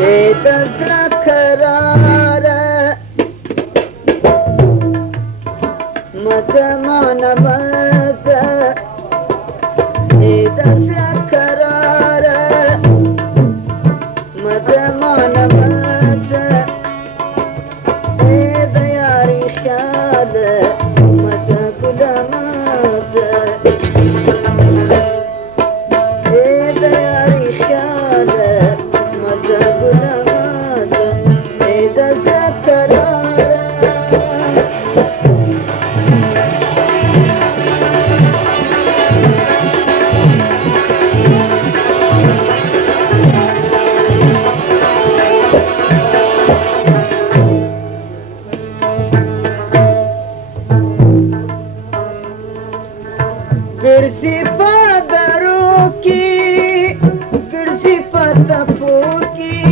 دزرا کراره مزمان مزه دزرا کراره مزمان مزه دیاری خیاله مزه گل مزه دیاری خیاله مزه گل مزه دزرا کراره Gırsi padaruki, gırsi patapuki,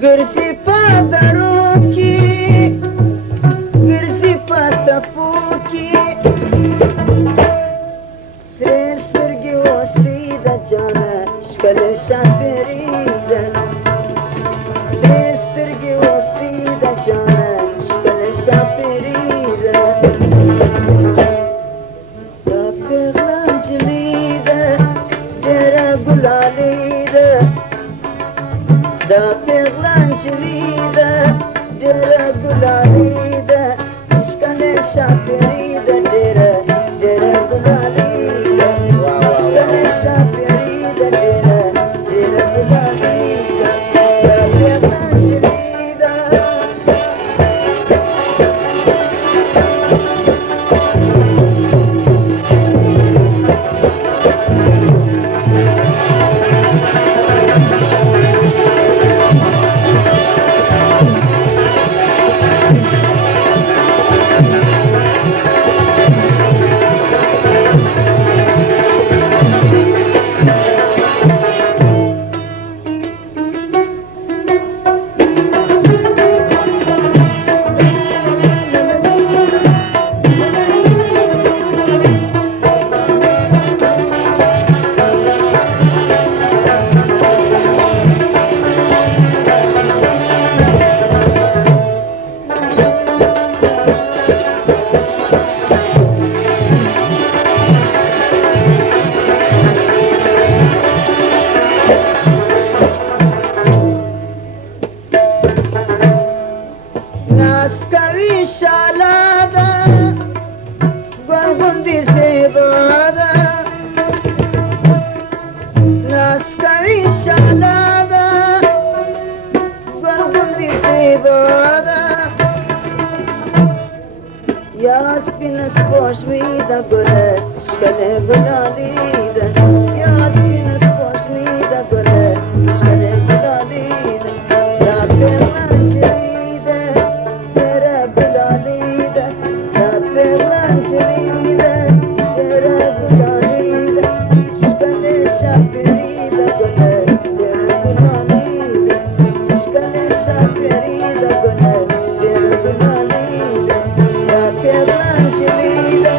gırsi padaruki, gırsi patapuki. Srestirgi osida cana, şkale şaferide. Srestirgi osida cana, şkale şaferide. Da peglancilide, dere gulalide, işkane şafiride, dere gulalide, işkane şafiride, dere gulalide, da peglancilide. Naskavi shalada, Gurgundi sebada. Naskavi shalada, Gurgundi sebada. Yasmin sposhmida gule, shkale gulalide. Yasmin sposhmida gule, shkale gulalide. Da peglancilide. Dere gulalide, da peglancilide, dere gulalide, şkale şafiride gule, dere gulalide, şkale şafiride gule, dere gulalide, da peglancilide.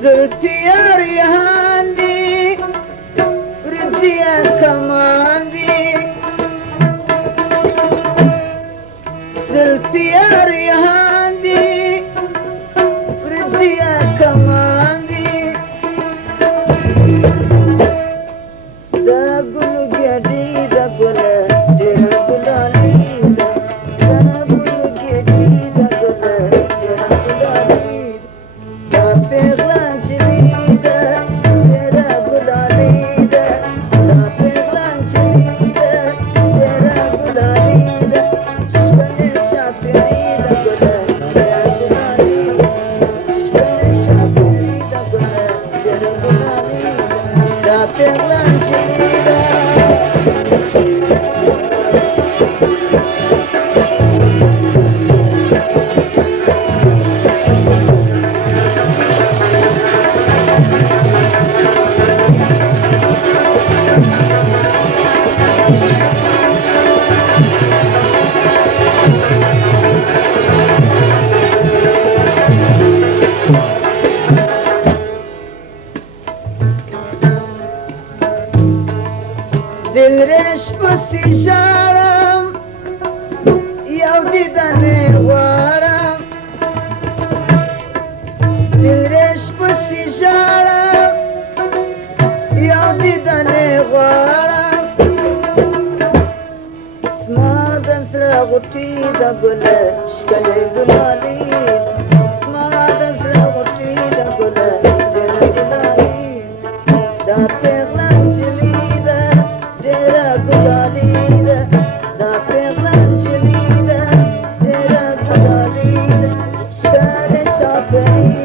Zulfiyar yahandi, Rizya kamandi. Zulfiyar yahandi, Rizya kamandi. Da gulu gedi da gula, dera gulalida. Da gulu gedi da gula, dera gulalida. Da peglan غطي دا گل شکل گلالی اسمان سر غطي دا گل دیر گلالی دا پیغلان چلیده دیر گلالی دا پیغلان چلیده دیر گلالی شکل شاپری